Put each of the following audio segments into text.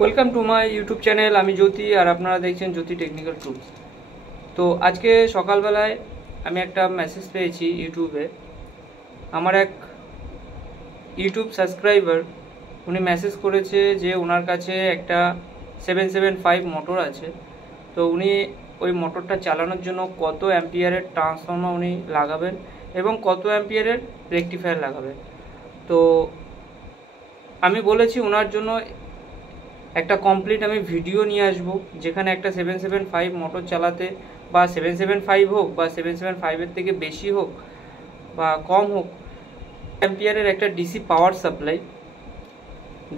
Welcome to my YouTube channel. আমি জ্যোতি আর আপনারা দেখছেন জ্যোতি টেকনিক্যাল টুলস। তো আজকে সকালবেলায় আমি একটা মেসেজ পেয়েছি ইউটিউবে। আমার এক ইউটিউব সাবস্ক্রাইবার উনি মেসেজ করেছে যে ওনার কাছে একটা 775 মোটর আছে। তো উনি ওই মোটরটা চালানোর জন্য কত অ্যাম্পিয়ারের ট্রান্সফর্মার উনি লাগাবেন এবং কত অ্যাম্পিয়ারের রেকটিফায়ার লাগাবেন। তো আমি বলেছি ওনার জন্য একটা কমপ্লিট আমি ভিডিও নিয়ে আসবো, যেখানে একটা 775 মোটর চালাতে বা 775 হোক বা 775-এর থেকে বেশি হোক বা কম হোক, অ্যাম্পিয়ারের একটা ডিসি পাওয়ার সাপ্লাই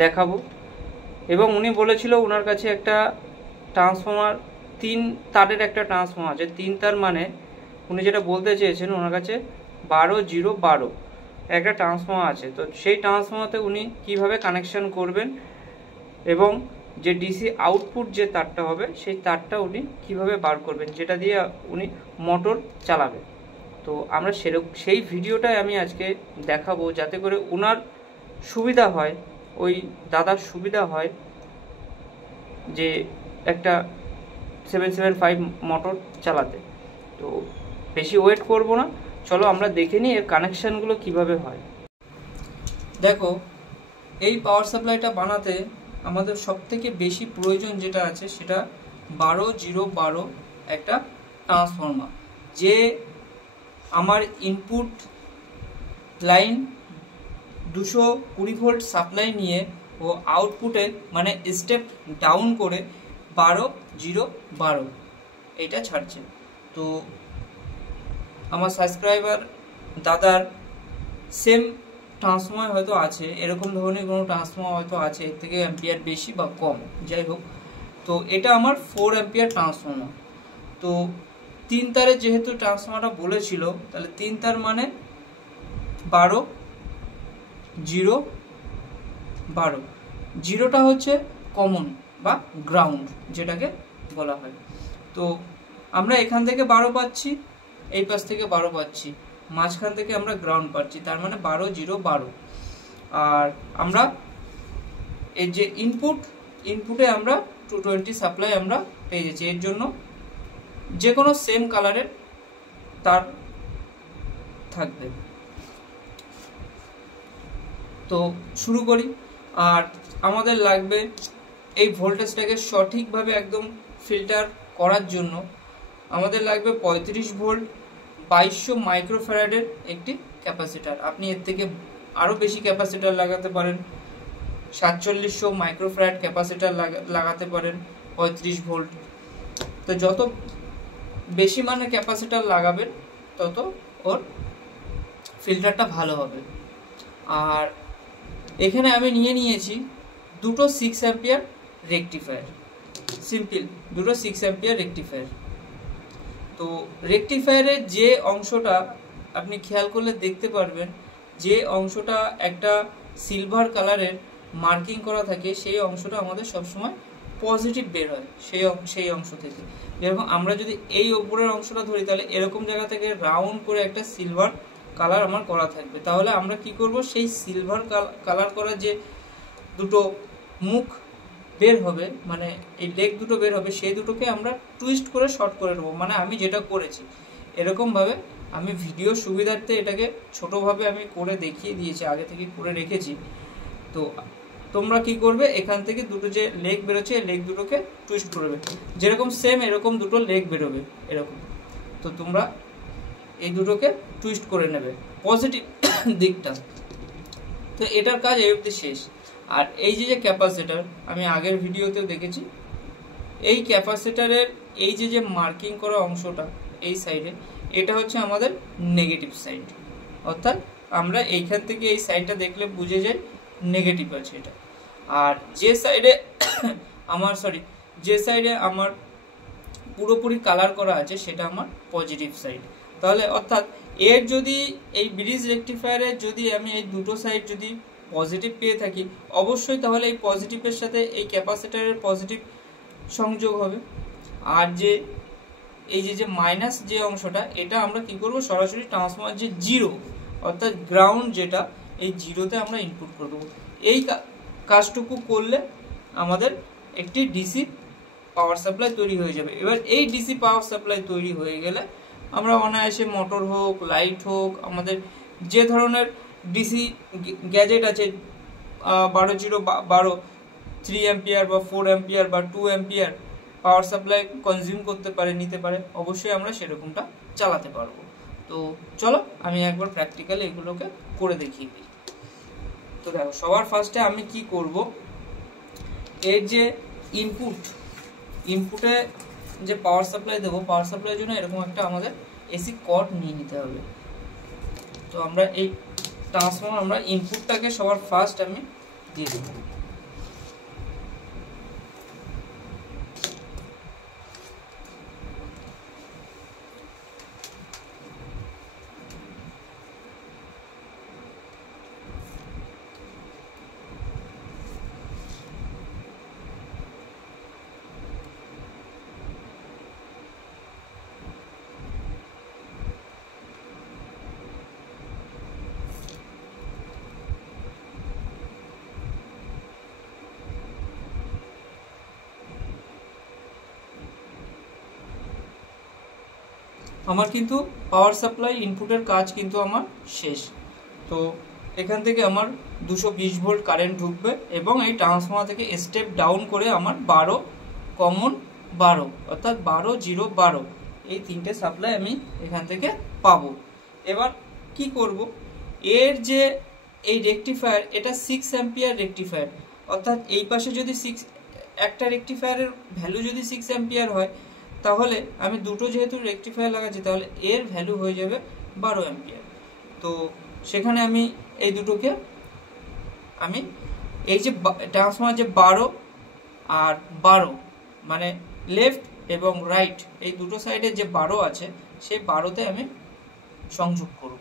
দেখাবো। এবং উনি বলেছিল ওনার কাছে একটা ট্রান্সফর্মার 3 তারের একটা ট্রান্সফর্মার আছে। 3 তার মানে উনি যেটা বলতে চেয়েছেন ওনার কাছে 12-0-12 একটা ট্রান্সফর্মার আছে। তো সেই ট্রান্সফর্মারতে উনি কিভাবে কানেকশন করবেন এবং যে ডিসি আউটপুট যে তারটা হবে সেই তারটা উনি কিভাবে বার করবেন, যেটা দিয়ে উনি মোটর চালাবেন। তো আমরা সেই ভিডিওটাই আমি আজকে দেখাবো, যাতে করে ওনার সুবিধা হয়, ওই দাদার সুবিধা হয় যে একটা 775 মোটর চালাতে। তো বেশি ওয়েট করব না, চলো আমরা দেখে নিই এর কানেকশানগুলো কিভাবে হয়। দেখো, এই পাওয়ার সাপ্লাইটা বানাতে আমাদের সবথেকে বেশি প্রয়োজন যেটা আছে সেটা 12-0-12 একটা ট্রান্সফর্মার, যে আমার ইনপুট লাইন 220 ভোল্ট সাপ্লাই নিয়ে ও আউটপুটে মানে স্টেপ ডাউন করে 12-0-12 এইটা ছাড়ছে। তো আমার সাবস্ক্রাইবার দাদার সেম ট্রান্সফর্মার হয়তো আছে, এরকম ধরনের কোনো ট্রান্সফর্মার হয়তো আছে, এর থেকে অ্যাম্পিয়ার বেশি বা কম যাই হোক। তো এটা আমার 4 অ্যাম্পিয়ার ট্রান্সফর্মার। তো 3 তারের যেহেতু ট্রান্সফর্মারটা বলেছিল, তাহলে 3 তার মানে 12-0-12। জিরোটা হচ্ছে কমন বা গ্রাউন্ড যেটাকে বলা হয়। তো আমরা এখান থেকে 12 পাচ্ছি, এই পাশ থেকে 12 পাচ্ছি, মাঝখান থেকে আমরা গ্রাউন্ড পাচ্ছি, তার মানে 12-0-12। আর আমরা এই যে ইনপুটে আমরা 220 সাপ্লাই আমরা পেয়ে যাচ্ছি। এর জন্য যে কোনো সেম কালারের তার থাকবে। তো শুরু করি। আর আমাদের লাগবে এই ভোল্টেজটাকে সঠিকভাবে একদম ফিল্টার করার জন্য আমাদের লাগবে 35 ভোল্ট 2200 মাইক্রোফ্যারাডের একটি ক্যাপাসিটার। আপনি এর থেকে আরও বেশি ক্যাপাসিটার লাগাতে পারেন, 4700 মাইক্রোফ্যারাড ক্যাপাসিটার লাগাতে পারেন 35 ভোল্ট। তো যত বেশি মানে ক্যাপাসিটার লাগাবেন তত ওর ফিল্টারটা ভালো হবে। আর এখানে আমি নিয়েছি দুটো 6 অ্যাম্পিয়ার রেকটিফায়ার, সিম্পল দুটো 6 অ্যাম্পিয়ার রেকটিফায়ার। তো রেকটিফায়ারের যে অংশটা আপনি খেয়াল করলে দেখতে পারবেন, যে অংশটা একটা সিলভার কালারের মার্কিং করা থাকে, সেই অংশটা আমাদের সবসময় পজিটিভ বের হয় সেই অংশ থেকে। যেরকম আমরা যদি এই ওপরের অংশটা ধরি, তাহলে এরকম জায়গা থেকে রাউন্ড করে একটা সিলভার কালার আমার করা থাকবে। তাহলে আমরা কি করব, সেই সিলভার কালার করা যে দুটো মুখ বের হবে, মানে এই লেগ দুটো বের হবে, সেই দুটোকে আমরা টুইস্ট করে শর্ট করে নেবো। মানে আমি যেটা করেছি এরকমভাবে, আমি ভিডিও সুবিধার্থে এটাকে ছোটোভাবে আমি করে দেখিয়ে দিয়েছি, আগে থেকে করে রেখেছি। তো তোমরা কি করবে, এখান থেকে দুটো যে লেগ বেরোচ্ছে এই লেগ দুটোকে টুইস্ট করবে, যেরকম সেম এরকম দুটো লেগ বেরোবে এরকম। তো তোমরা এই দুটোকে টুইস্ট করে নেবে পজিটিভ দিকটা। তো এটার কাজ এই অবধি শেষ। আর এই যে ক্যাপাসিটার আমি আগের ভিডিওতেও দেখেছি, এই ক্যাপাসিটারের এই যে মার্কিং করা অংশটা এই সাইডে, এটা হচ্ছে আমাদের নেগেটিভ সাইড। অর্থাৎ আমরা এইখান থেকে এই সাইডটা দেখলে বুঝে যাই নেগেটিভ আছে এটা। আর যে সাইডে আমার পুরোপুরি কালার করা আছে সেটা আমার পজিটিভ সাইড। তাহলে অর্থাৎ এর যদি এই ব্রিজ রেকটিফায়ারের যদি আমি এই দুটো সাইড যদি পজিটিভ পেয়ে থাকি, অবশ্যই তাহলে এই পজিটিভের সাথে এই ক্যাপাসিটারের পজিটিভ সংযোগ হবে। আর যে এই যে মাইনাস যে অংশটা, এটা আমরা কি করব, সরাসরি ট্রান্সফর্মার যে জিরো অর্থাৎ গ্রাউন্ড যেটা, এই জিরোতে আমরা ইনপুট করে দেবো। এই কাজটুকু করলে আমাদের একটি ডিসি পাওয়ার সাপ্লাই তৈরি হয়ে যাবে। এবার এই ডিসি পাওয়ার সাপ্লাই তৈরি হয়ে গেলে আমরা অনায়াসে মোটর হোক, লাইট হোক, আমাদের যে ধরনের ডিসি গ্যাজেট আছে 12 3 অ্যাম্পিয়ার বা 4 অ্যাম্পিয়ার বা 2 অ্যাম্পিয়ার পাওয়ার সাপ্লাই কনজিউম করতে পারে, নিতে পারে, অবশ্যই আমরা সেরকমটা চালাতে পারবো। তো চলো আমি একবার প্র্যাকটিক্যালি এগুলোকে করে দেখিয়ে দিই। তো দেখো, সবার ফার্স্টে আমি কি করব, এর যে ইনপুটে যে পাওয়ার সাপ্লাই দেবো, পাওয়ার সাপ্লাইয়ের জন্য এরকম একটা আমাদের এসি কর্ড নিয়ে নিতে হবে। তো আমরা এই ট্রান্সফর্মার আমরা ইনপুটটাকে সবার ফার্স্ট আমি দিয়ে দেবো। আমার কিন্তু পাওয়ার সাপ্লাই ইনপুটের কাজ কিন্তু আমার শেষ। তো এখান থেকে আমার 220 ভোল্ট কারেন্ট ঢুকবে এবং এই ট্রান্সফর্মার থেকে স্টেপ ডাউন করে আমার 12 কমন 12 অর্থাৎ 12 0 12 এই তিনটে সাপ্লাই আমি এখান থেকে পাবো। এবার কি করব, এর যে এই রেকটিফায়ার, এটা 6 অ্যাম্পিয়ার রেকটিফায়ার, অর্থাৎ এই পাশে যদি একটা রেকটিফায়ারের ভ্যালু যদি 6 অ্যাম্পিয়ার হয়, তাহলে আমি দুটো যেহেতু রেকটিফায়ার লাগাচ্ছি, তাহলে এর ভ্যালু হয়ে যাবে 12 অ্যাম্পিয়ার। তো সেখানে আমি এই দুটোকে আমি এই যে ট্রান্সফর্মার যে 12 আর 12 মানে লেফট এবং রাইট এই দুটো সাইডে যে 12 আছে, সেই 12তে আমি সংযোগ করব।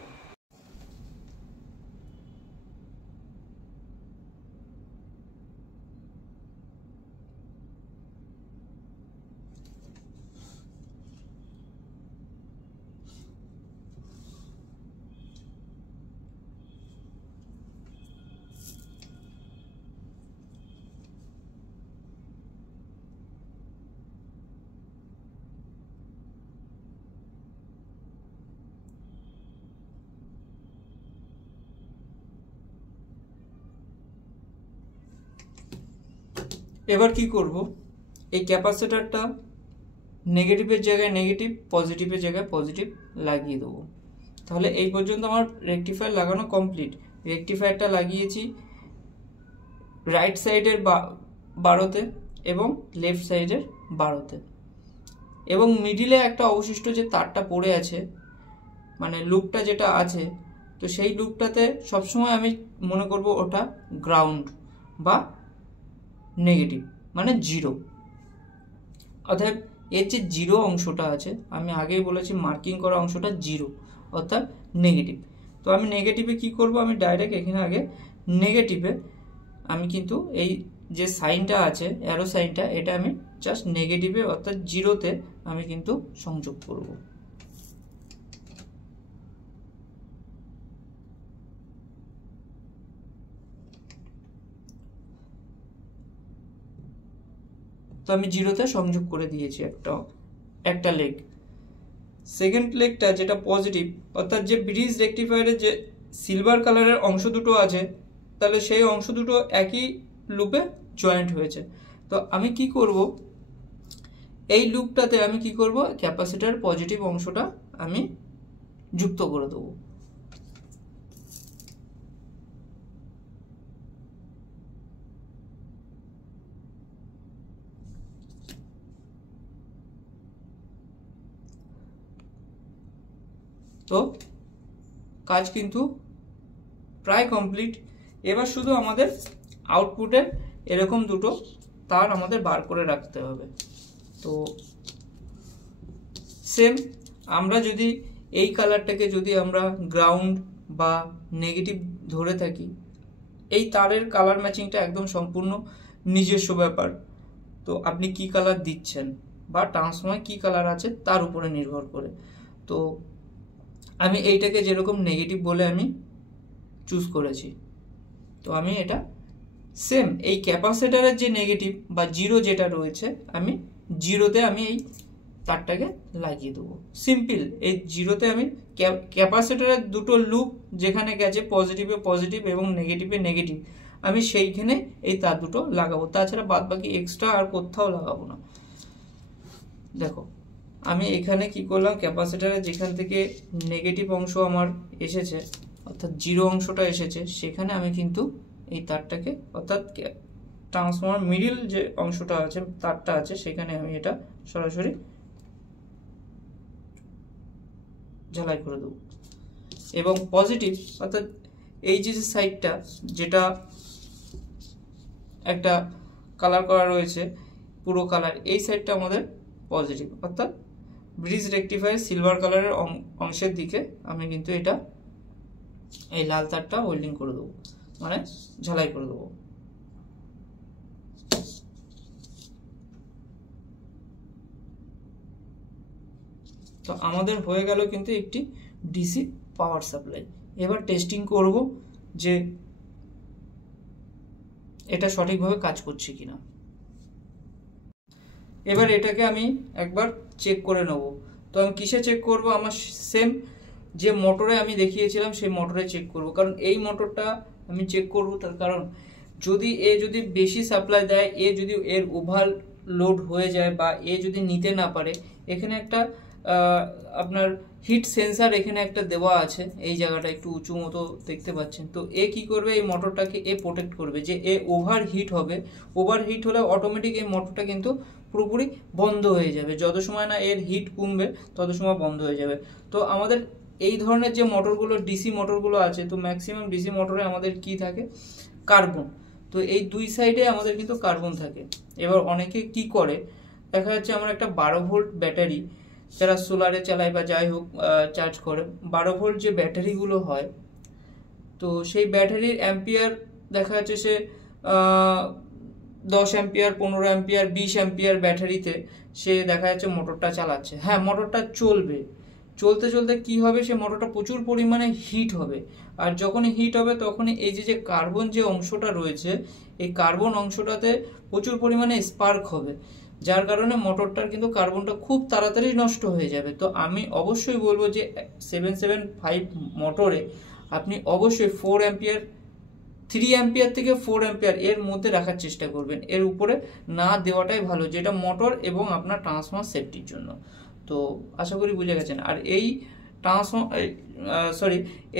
এবার কি করব, এই ক্যাপাসিটরটা নেগেটিভের জায়গায় নেগেটিভ, পজিটিভের জায়গায় পজিটিভ লাগিয়ে দেবো। তাহলে এই পর্যন্ত আমার রেকটিফায়ার লাগানো কমপ্লিট। রেকটিফায়ারটা লাগিয়েছি রাইট সাইডের 12তে এবং লেফট সাইডের 12তে, এবং মিডিলে একটা অবশিষ্ট যে তারটা পড়ে আছে, মানে লুপটা যেটা আছে, তো সেই লুপটাতে সবসময় আমি মনে করব ওটা গ্রাউন্ড বা নেগেটিভ মানে 0। অর্থাৎ এর যে 0 অংশটা আছে, আমি আগেই বলেছি মার্কিং করা অংশটা 0 অর্থাৎ নেগেটিভ। তো আমি নেগেটিভে কি করব, আমি ডাইরেক্ট এখানে আগে নেগেটিভে আমি কিন্তু এই যে সাইনটা আছে অ্যারো সাইনটা, এটা আমি জাস্ট নেগেটিভে অর্থাৎ 0তে আমি কিন্তু সংযোগ করব। তো আমি 0তে সংযোগ করে দিয়েছি একটা লেগ। সেকেন্ড লেগটা যেটা পজিটিভ, অর্থাৎ যে ব্রিজ রেকটিফায়ারের যে সিলভার কালারের অংশ দুটো আছে, তাহলে সেই অংশ দুটো একই লুপে জয়েন্ট হয়েছে। তো আমি কি করব, এই লুপটাতে আমি কি করব, ক্যাপাসিটর পজিটিভ অংশটা আমি যুক্ত করে দেবো। তো কাজ কিন্তু প্রায় কমপ্লিট। এবার শুধু আমাদের আউটপুটের এরকম দুটো তার আমাদের বার করে রাখতে হবে। তো সেম আমরা যদি এই কালারটাকে যদি আমরা গ্রাউন্ড বা নেগেটিভ ধরে থাকি, এই তারের কালার ম্যাচিংটা একদম সম্পূর্ণ নিজস্ব ব্যাপার। তো আপনি কি কালার দিচ্ছেন বা ট্রান্সফর্মার কি কালার আছে তার উপরে নির্ভর করে। তো আমি এইটাকে যেরকম নেগেটিভ বলে আমি চুজ করেছি, তো আমি এটা সেম এই ক্যাপাসিটরের যে নেগেটিভ বা জিরো যেটা রয়েছে আমি জিরোতে আমি এই তারটাকে লাগিয়ে দেবো। সিম্পল, এই জিরোতে আমি ক্যাপাসিটরের দুটো লুপ যেখানে গেছে পজিটিভে পজিটিভ এবং নেগেটিভে নেগেটিভ, আমি সেইখানে এই তার দুটো লাগাবো, তাছাড়া বাদ বাকি এক্সট্রা আর কোথাও লাগাবো না। দেখো আমি এখানে কি করলাম, ক্যাপাসিটরের যেখান থেকে নেগেটিভ অংশ আমার এসেছে অর্থাৎ জিরো অংশটা এসেছে সেখানে আমি কিন্তু এই তারটাকে অর্থাৎ ট্রান্সফর্মার মিডিল যে অংশটা আছে তারটা আছে সেখানে আমি এটা সরাসরি ঝালাই করে দেবো। এবং পজিটিভ অর্থাৎ এই যে সাইডটা যেটা একটা কালার করা রয়েছে পুরো কালার, এই সাইডটা আমাদের পজিটিভ অর্থাৎ ব্রিজ রেকটিফায়ার সিলভার কালারের অংশের দিকে আমি কিন্তু এটা এই লাল তারটা ওয়েল্ডিং করে দেবো, মানে ঝালাই করে দেবো। তো আমাদের হয়ে গেল কিন্তু একটি ডিসি পাওয়ার সাপ্লাই। এবার টেস্টিং করব যে এটা সঠিকভাবে কাজ করছে কিনা। এবার এটাকে আমি একবার চেক করে নেব। তো আমি কিসে চেক করব, আমার সেম যে মোটরে আমি দেখিয়েছিলাম সেই মোটরে চেক করব। কারণ এই মোটরটা আমি চেক করব তার কারণ যদি বেশি সাপ্লাই দেয়, যদি এর ওভারলোড হয়ে যায় বা যদি নিতে না পারে, এখানে একটা আপনার হিট সেন্সার এখানে একটা দেওয়া আছে, এই জায়গাটা একটু উঁচু মতো দেখতে পাচ্ছেন। তো কি করবে, এই মোটরটাকে প্রোটেক্ট করবে যে ওভার হিট হবে। ওভার হিট হলে অটোমেটিক এই মোটরটা কিন্তু পুরোপুরি বন্ধ হয়ে যাবে, যত সময় না এর হিট কমবে তত সময় বন্ধ হয়ে যাবে। তো আমাদের এই ধরনের যে মোটরগুলো ডিসি মোটরগুলো আছে, তো ম্যাক্সিমাম ডিসি মোটরে আমাদের কি থাকে, কার্বন। তো এই দুই সাইডে আমাদের কিন্তু কার্বন থাকে। এবার অনেকে কি করে, দেখা যাচ্ছে আমার একটা 12 ভোল্ট ব্যাটারি, যারা সোলারে চালায় বা যাই হোক চার্জ করে, 12 ভোল্ট যে ব্যাটারিগুলো হয়, তো সেই ব্যাটারির অ্যাম্পিয়ার দেখা যাচ্ছে সে 10 অ্যাম্পিয়ার, 15 অ্যাম্পিয়ার, 20 অ্যাম্পিয়ার ব্যাটারিতে সে দেখা যাচ্ছে মোটরটা চালাচ্ছে। হ্যাঁ, মোটরটা চলবে, চলতে চলতে কি হবে, সে মোটরটা প্রচুর পরিমাণে হিট হবে। আর যখনই হিট হবে তখনই এই যে কার্বন যে অংশটা রয়েছে, এই কার্বন অংশটাতে প্রচুর পরিমাণে স্পার্ক হবে, যার কারণে মোটরটার কিন্তু কার্বনটা খুব তাড়াতাড়ি নষ্ট হয়ে যাবে। তো আমি অবশ্যই বলবো যে 775 মোটরে আপনি অবশ্যই 4 অ্যাম্পিয়ার, 3 অ্যাম্পিয়ার থেকে 4 অ্যাম্পিয়ার এর মধ্যে রাখার চেষ্টা করবেন, এর উপরে না দেওয়াটাই ভালো, যেটা মোটর এবং আপনার ট্রান্সফর্মার সেফটির জন্য। তো আশা করি বুঝে গেছেন। আর এই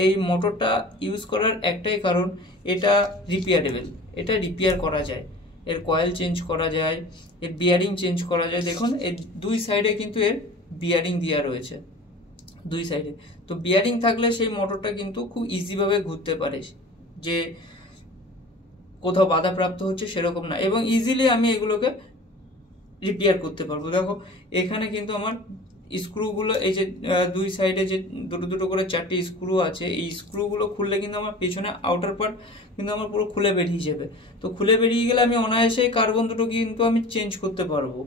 এই মোটরটা ইউজ করার একটাই কারণ, এটা রিপেয়ারেবল, এটা রিপেয়ার করা যায়, এর কয়েল চেঞ্জ করা যায়, এর বিয়ারিং চেঞ্জ করা যায়। দেখুন এর দুই সাইডে কিন্তু এর বিয়ারিং দেওয়া রয়েছে, দুই সাইডে। তো বিয়ারিং থাকলে সেই মোটরটা কিন্তু খুব ইজিভাবে ঘুরতে পারে, যে কোথাও বাধাপ্রাপ্ত হচ্ছে সেরকম না, এবং ইজিলি আমি এগুলোকে রিপেয়ার করতে পারবো। দেখো এখানে কিন্তু আমার স্ক্রুগুলো, এই যে দুই সাইডে যে দুটো দুটো করে 4টি স্ক্রু আছে, এই স্ক্রুগুলো খুললে কিন্তু আমার পেছনে আউটার পার্ট কিন্তু আমার পুরো খুলে বেরিয়ে যাবে। তো খুলে বেরিয়ে গেলে আমি অনায়াসে কার্বন দুটো কিন্তু আমি চেঞ্জ করতে পারবো।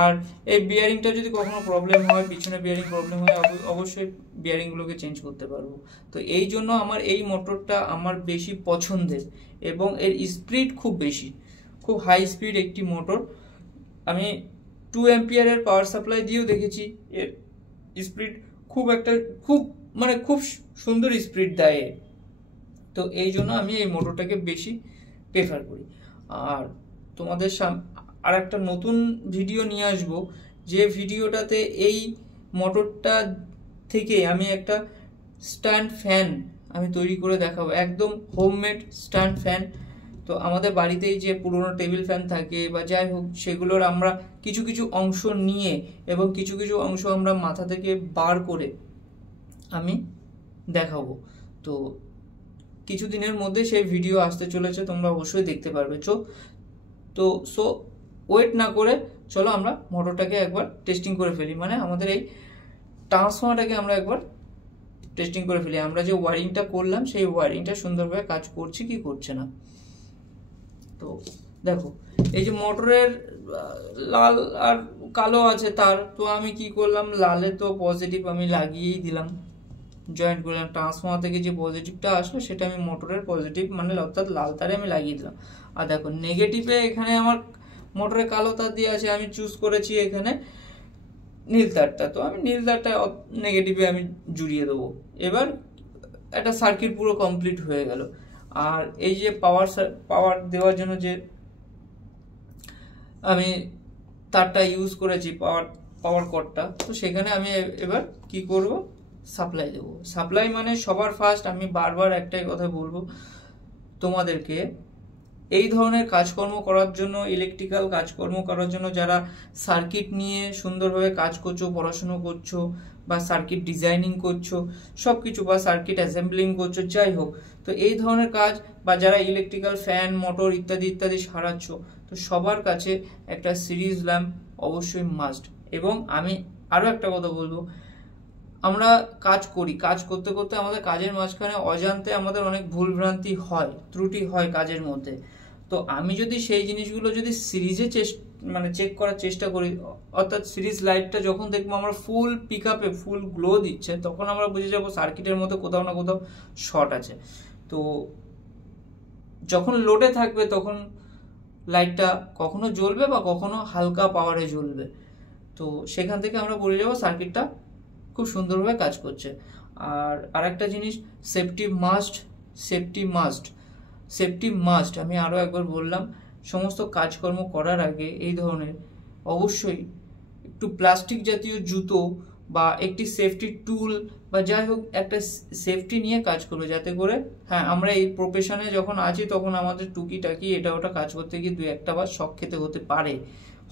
আর এই বিয়ারিংটা যদি কখনো প্রবলেম হয়, পিছনে বিয়ারিং প্রবলেম হয়, অবশ্যই বিয়ারিংগুলোকে চেঞ্জ করতে পারবো। তো এই জন্য আমার এই মোটরটা আমার বেশি পছন্দের, এবং এর স্পিড খুব বেশি, খুব হাই স্পিড একটি মোটর। আমি 2 অ্যাম্পিয়ারের পাওয়ার সাপ্লাই দিয়েও দেখেছি, এর স্পিড খুব সুন্দর স্পিড দেয়। তো এই জন্য আমি এই মোটরটাকে বেশি প্রেফার করি। আর তোমাদের আর একটা নতুন ভিডিও নিয়ে আসব, যে ভিডিওটাতে এই মোটরটা থেকে আমি একটা স্ট্যান্ড ফ্যান আমি তৈরি করে দেখাবো, একদম হোমমেড স্ট্যান্ড ফ্যান। তো আমাদের বাড়িতেই যে পুরোনো টেবিল ফ্যান থাকে বা যাই হোক, সেগুলোর আমরা কিছু কিছু অংশ নিয়ে এবং কিছু কিছু অংশ আমরা মাথা থেকে বার করে আমি দেখাবো। তো কিছুদিনের মধ্যে সেই ভিডিও আসতে চলেছে, তোমরা অবশ্যই দেখতে পারবে। সো ওয়েট না করে চলো আমরা মোটরটাকে একবার টেস্টিং করে ফেলি, মানে আমাদের এই ট্রান্সফর্মারটাকে আমরা একবার টেস্টিং করে ফেলি। আমরা যে ওয়ারিংটা করলাম সেই ওয়ারিংটা সুন্দরভাবে কাজ করছে কি করছে না। তো দেখো এই যে মোটরের লাল আর কালো আছে তার, তো আমি কি করলাম, লালে তো পজিটিভ আমি লাগিয়েই দিলাম, জয়েন্ট করলাম, ট্রান্সফর্মার থেকে যে পজিটিভটা আসলো সেটা আমি মোটরের পজিটিভ মানে অর্থাৎ লাল তারে আমি লাগিয়ে দিলাম। আর দেখো নেগেটিভে এখানে আমার মোটরে কালো তার দিয়ে আছে, আমি চুজ করেছি এখানে নীল তারটা, তো আমি নীল তারটা নেগেটিভে আমি জুড়িয়ে দেবো। এবার একটা সার্কিট পুরো কমপ্লিট হয়ে গেল। আর এই যে পাওয়ার দেওয়ার জন্য যে আমি তারটা ইউজ করেছি পাওয়ার কর্ডটা, তো সেখানে আমি এবার কি করব, সাপ্লাই দেবো। সাপ্লাই মানে সবার ফার্স্ট আমি বারবার একটাই কথা বলবো তোমাদেরকে, এই ধরনের কাজকর্ম করার জন্য, ইলেকট্রিক্যাল কাজকর্ম করার জন্য যারা সার্কিট নিয়ে সুন্দরভাবে কাজ করছো, পড়াশুনো করছো, বা সার্কিট ডিজাইনিং করছো সব কিছু, বা সার্কিট অ্যাসেম্বলিং করছো, যাই হোক, তো এই ধরনের কাজ, বা যারা ইলেকট্রিক্যাল ফ্যান মোটর ইত্যাদি ইত্যাদি সারাচ্ছ, তো সবার কাছে একটা সিরিজ ল্যাম্প অবশ্যই মাস্ট। এবং আমি আরও একটা কথা বলবো, আমরা কাজ করতে করতে আমাদের কাজের মাঝখানে অজান্তে আমাদের অনেক ভুলভ্রান্তি হয়, ত্রুটি হয় কাজের মধ্যে। তো আমি যদি সেই জিনিসগুলো যদি সিরিজে চেক করার চেষ্টা করি, অর্থাৎ সিরিজ লাইটটা যখন দেখবো আমরা ফুল পিক আপে ফুল গ্লো দিচ্ছে, তখন আমরা বুঝে যাবো সার্কিটের মধ্যে কোথাও না কোথাও শর্ট আছে। তো যখন লোডে থাকবে তখন লাইটটা কখনো জ্বলবে বা কখনো হালকা পাওয়ারে জ্বলবে, তো সেখান থেকে আমরা বুঝে যাবো সার্কিটটা খুব সুন্দরভাবে কাজ করছে। আর আরেকটা জিনিস, সেফটি মাস্ট আমি আরও একবার বললাম, সমস্ত কাজকর্ম করার আগে এই ধরনের অবশ্যই একটু প্লাস্টিক জাতীয় জুতো বা একটি সেফটি টুল বা যাই হোক একটা সেফটি নিয়ে কাজ করবে, যাতে করে হ্যাঁ আমরা এই প্রফেশনে যখন আছি তখন আমাদের টুকিটাকি এটা ওটা কাজ করতে গিয়ে দু একটা বার শক খেতে হতে পারে,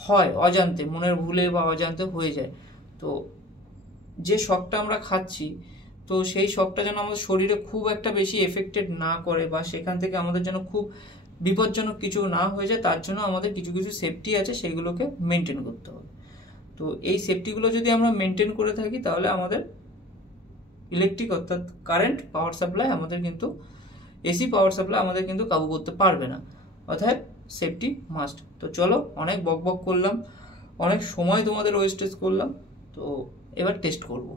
হয় অজান্তে, মনের ভুলে বা অজান্তে হয়ে যায়। তো যে শকটা আমরা খাচ্ছি, তো সেই শকটা যেন আমাদের শরীরে খুব একটা বেশি এফেক্টেড না করে, বা সেখান থেকে আমাদের যেন খুব বিপজ্জনক কিছু না হয়ে যায়, তার জন্য আমাদের কিছু কিছু সেফটি আছে, সেইগুলোকে মেনটেন করতে হবে। তো এই সেফটিগুলো যদি আমরা মেনটেন করে থাকি, তাহলে আমাদের ইলেকট্রিক অর্থাৎ কারেন্ট পাওয়ার সাপ্লাই আমাদের কিন্তু এসি পাওয়ার সাপ্লাই আমাদের কিন্তু কাবু করতে পারবে না, অর্থাৎ সেফটি মাস্ট। তো চলো, অনেক বক করলাম, অনেক সময় তোমাদের ওয়েস্টেজ করলাম, তো এবার টেস্ট করব।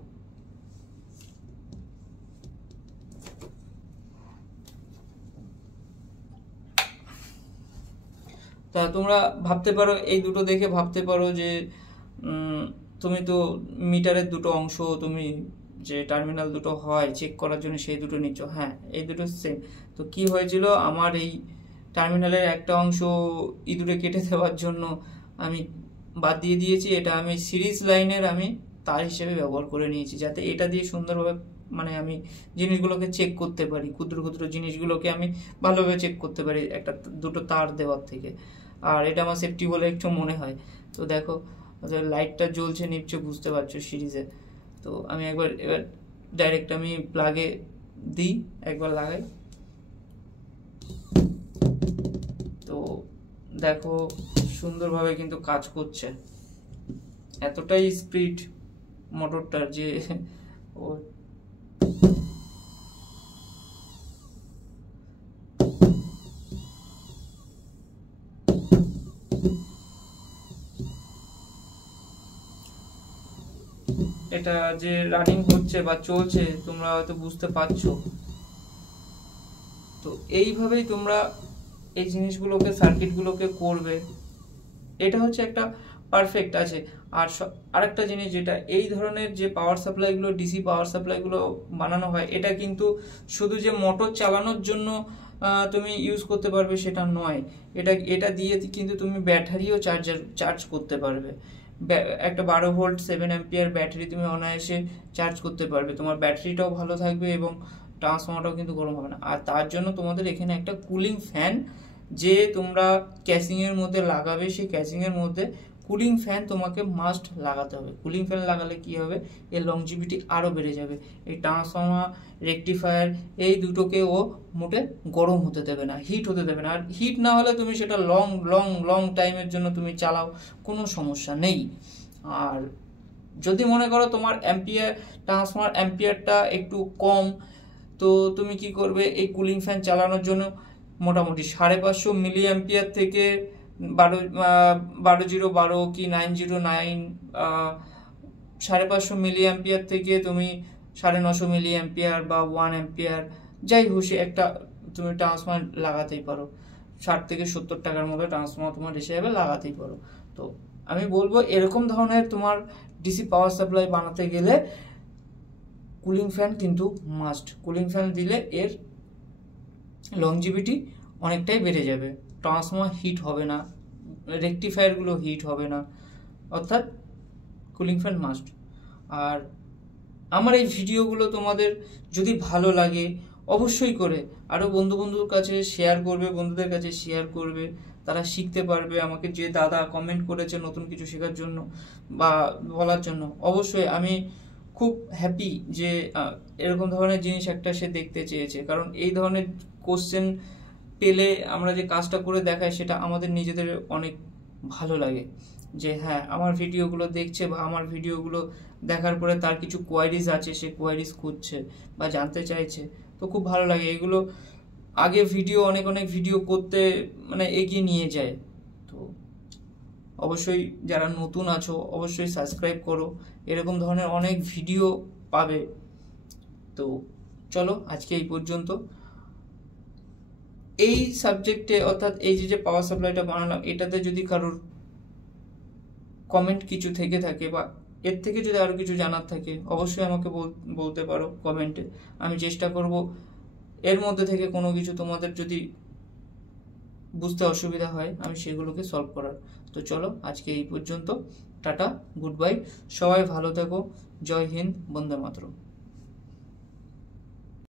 তা তোমরা ভাবতে পারো, এই দুটো দেখে ভাবতে পারো যে তুমি তো মিটারের দুটো অংশ, তুমি যে টার্মিনাল দুটো হয় চেক করার জন্য সেই দুটো নিচ্ছ। হ্যাঁ, এই দুটো সেম। তো কি হয়েছিল, আমার এই টার্মিনালের একটা অংশ ইঁদুরে কেটে দেওয়ার জন্য আমি বাদ দিয়ে দিয়েছি, এটা আমি সিরিজ লাইনের আমি তার হিসেবে ব্যবহার করে নিয়েছি, যাতে এটা দিয়ে সুন্দরভাবে আমি জিনিসগুলোকে চেক করতে পারি, ক্ষুদ্র ক্ষুদ্র জিনিসগুলোকে আমি ভালোভাবে চেক করতে পারি একটা দুটো তার দেওয়ার থেকে। আর এটা আমার সেফটি বলে একটু মনে হয়। তো দেখো লাইটটা জ্বলছে নিচ্ছে, বুঝতে পারছো সিরিজে। তো আমি এবার ডাইরেক্ট আমি প্লাগে দিই, একবার লাগাই, তো দেখো সুন্দরভাবে কিন্তু কাজ করছে। এতটাই স্পিড মোটরটার যে এটা যে রানিং হচ্ছে বা চলছে, তোমরা হয়তো বুঝতে পারছো। তো এইভাবেই তোমরা এই জিনিসগুলোকে, সার্কিটগুলোকে করবে, এটা হচ্ছে একটা পারফেক্ট আছে। আর আরেকটা জিনিস যেটা, এই ধরনের যে পাওয়ার সাপ্লাইগুলো, ডিসি পাওয়ার সাপ্লাইগুলো বানানো হয়, এটা কিন্তু শুধু যে মোটর চালানোর জন্য তুমি ইউজ করতে পারবে সেটা নয়, এটা দিয়ে কিন্তু তুমি ব্যাটারিও চার্জ করতে পারবে। একটা 12 ভোল্ট 7 অ্যাম্পিয়ার ব্যাটারি তুমি অনায়াসে চার্জ করতে পারবে, তোমার ব্যাটারিটাও ভালো থাকবে এবং ট্রান্সফর্মারটাও কিন্তু গরম হবে না। আর তার জন্য তোমাদের এখানে একটা কুলিং ফ্যান যে তোমরা ক্যাসিংয়ের মধ্যে লাগাবে, সেই ক্যাসিংয়ের মধ্যে কুলিং ফ্যান তোমাকে মাস্ট লাগাতে হবে। কুলিং ফ্যান লাগালে কি হবে, এর লংজিভিটি আরও বেড়ে যাবে। এই ট্রান্সফর্মার, রেকটিফায়ার এই দুটোকে ও মোটে গরম হতে দেবে না, হিট হতে দেবে না। আর হিট না হলে তুমি সেটা লং লং লং টাইমের জন্য তুমি চালাও, কোনো সমস্যা নেই। আর যদি মনে করো তোমার ট্রান্সফর্মার অ্যাম্পিয়ারটা একটু কম, তো তুমি কি করবে, এই কুলিং ফ্যান চালানোর জন্য মোটামুটি 550 মিলি অ্যাম্পিয়ার থেকে 12012 কি 909 550 মিলি অ্যাম্পিয়ার থেকে তুমি 950 মিলি অ্যাম্পিয়ার বা 1 অ্যাম্পিয়ার যাই খুশি একটা তুমি ট্রান্সফর্মার লাগাতেই পারো। 60 থেকে 70 টাকার মতো ট্রান্সফর্মার তোমার হিসেবে লাগাতেই পারো। তো আমি বলবো এরকম ধরনের তোমার ডিসি পাওয়ার সাপ্লাই বানাতে গেলে কুলিং ফ্যান কিন্তু মাস্ট। কুলিং ফ্যান দিলে এর লংজিভিটি অনেকটাই বেড়ে যাবে, ট্রান্সফর্মার হিট হবে না, রেকটিফায়ারগুলো হিট হবে না, অর্থাৎ কুলিং ফ্যান মাস্ট। আর আমার এই ভিডিওগুলো তোমাদের যদি ভালো লাগে অবশ্যই করে আরও বন্ধুর কাছে শেয়ার করবে, বন্ধুদের কাছে শেয়ার করবে, তারা শিখতে পারবে। আমাকে যে দাদা কমেন্ট করেছে নতুন কিছু শেখার জন্য বা বলার জন্য, অবশ্যই আমি খুব হ্যাপি যে এরকম ধরনের জিনিস একটা সে দেখতে চেয়েছে। কারণ এই ধরনের কোশ্চেন পেলে আমরা যে কাজটা করে দেখাই সেটা আমাদের নিজেদের অনেক ভালো লাগে যে হ্যাঁ আমার ভিডিওগুলো দেখছে বা আমার ভিডিওগুলো দেখার পরে তার কিছু কোয়ারিজ আছে, সে কোয়ারিজ খুঁজছে বা জানতে চাইছে, তো খুব ভালো লাগে। এগুলো আগে ভিডিও অনেক ভিডিও করতে মানে এগিয়ে নিয়ে যায়। তো অবশ্যই যারা নতুন আছো অবশ্যই সাবস্ক্রাইব করো, এরকম ধরনের অনেক ভিডিও পাবে। তো চলো আজকে এই পর্যন্ত। এই সাবজেক্টে অর্থাৎ এই যে পাওয়ার সাপ্লাইটা বানালাম এটাতে যদি কারোর কমেন্ট কিছু থেকে থাকে বা এর থেকে যদি আরো কিছু জানার থাকে অবশ্যই আমাকে বলতে পারো কমেন্টে। আমি চেষ্টা করব এর মধ্যে থেকে কোনো কিছু তোমাদের যদি বুঝতে অসুবিধা হয় আমি সেগুলোকে সলভ করার। তো চলো আজকে এই পর্যন্ত, টাটা, গুড বাই, সবাই ভালো থেকো, জয় হিন্দ, বন্দে মাতরম।